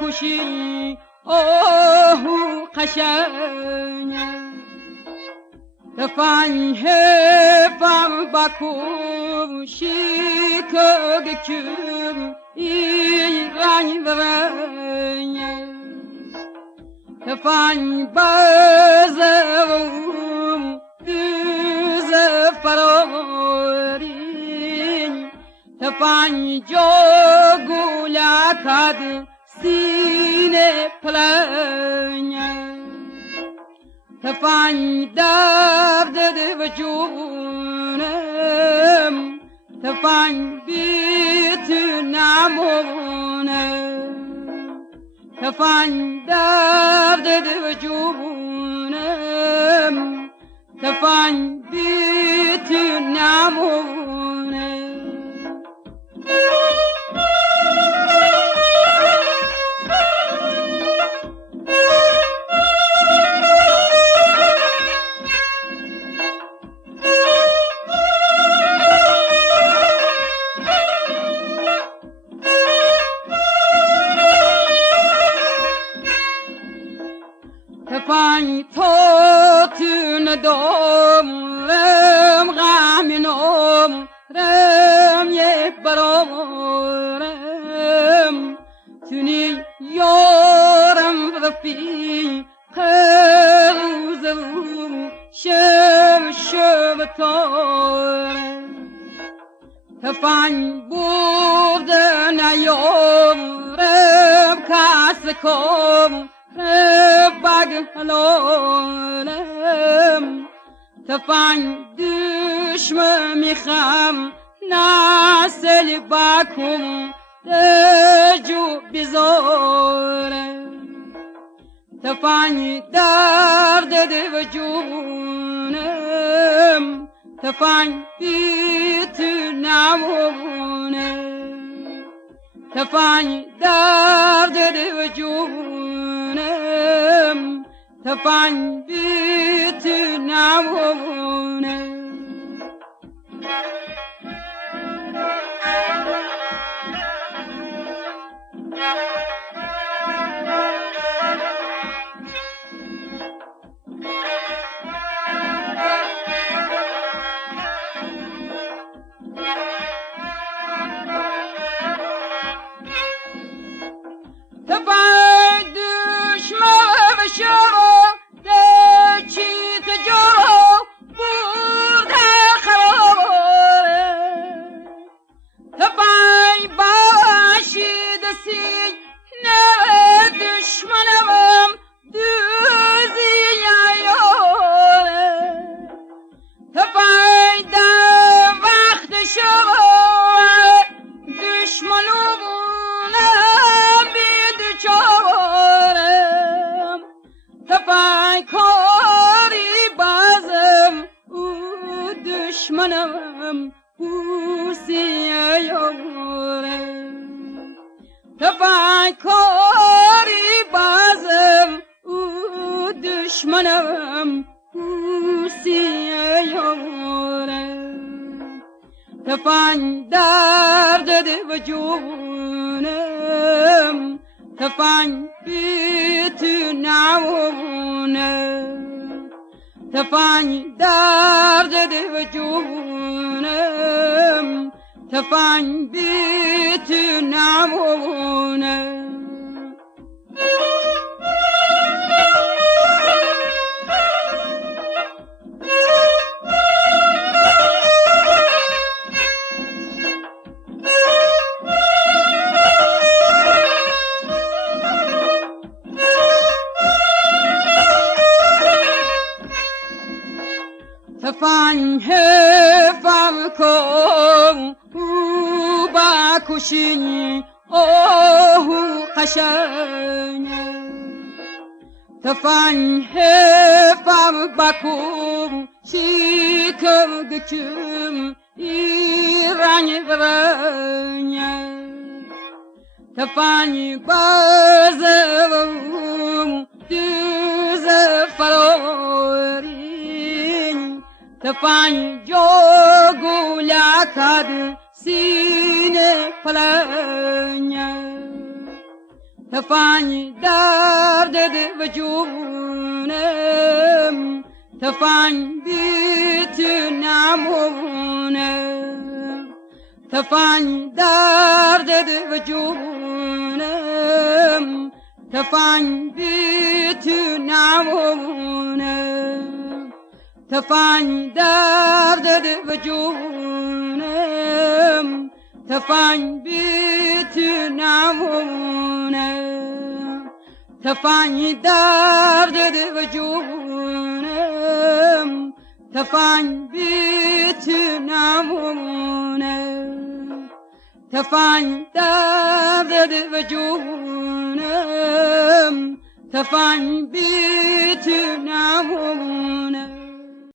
بکشی آهو قشنگ تفنگ فم بکشی که کم این رنگ برنگ تفنگ بزرم دوز فراری تفنگ جا گلکد سینه پلنگ تفنگ درد و جونم تفنگ بیت نمونم تفنگ درد و جونم تفنگ بیت نمونم تفنگ تا تو ندارم غمینم رم یه برارم تونی یارم رفیق روزم شم تارم تفنگ برده نیارم کس کام بگ حلالم تفنگ دشمن میخم نسل بکم دجو بیزارم تفنگ درد و جونم تفنگ بیت نمونم تفنگ درد و جونم تفنگ بیت نمونم دشمنم بوسی یارم تفکری بازم او دشمنم بوسی یارم تفنگ درد و جونم تفنگ بیت نمونم تفنگ درد و جونم تفنگ بیت نمونم تفنگ فم کن او بکشی آهو قشنگ تفنگ فم بکشی کم دکم ای رنگ برنگ تفنگ بازم دوز فراری تفنگ جا گلکد سینه پلنگ تفانی درد وجونم تفانی بیت نمونم تفانی درد وجونم تفانی بیت نمونم تفانی درد وجونم تفانی بیت نمونم تفانی درد وجونم تفانی بیت نمونم تفانی درد وجونم تفانی بیت نمونم